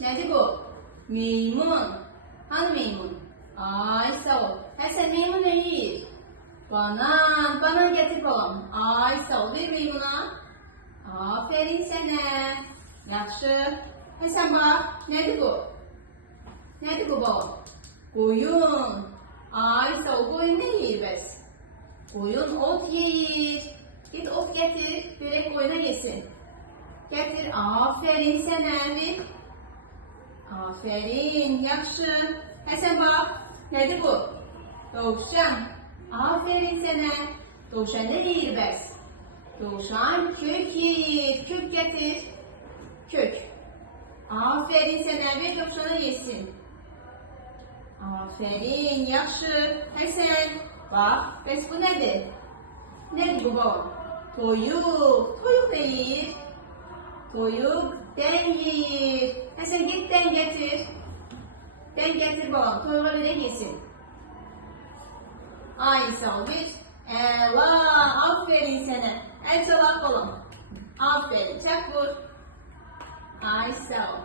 Nedir bu? Meymun. Hani meymun? Ay sağ ol. Sen meymun ne yiyir? Banan. Banan getir bakalım. Ay sağ ol. Ver meymuna. Aferin sana. Yaxşı. Sen bak. Nedir bu? Nedir bu baba? Koyun. Ay sağ ol. Koyun ne yiyir bəs? Koyun ot yiyir. Git ot getir. Börek koyuna yesin. Getir. Aferin sana. Ver. Aferin. Yaxşı. Sen bak. Nedir bu? Tavşan. Aferin sana. Tavşan ne yiyir bəs? Tavşan kök yiyir. Kök getir. Kök. Aferin sana. Ver tavşana yesin. Aferin. Yaxşı. Sen bak. Bəs bu nedir? Nedir bu baba? Toyuk. Toyuk ne yiyir? Toyuk den yiyir. Sen git den getir. Den getir babam. Toyuğa verə yesin. Ay sağ ol. Bir. Aferin sana. El salak oğlum. Aferin. Çak vur. Ay sağ ol.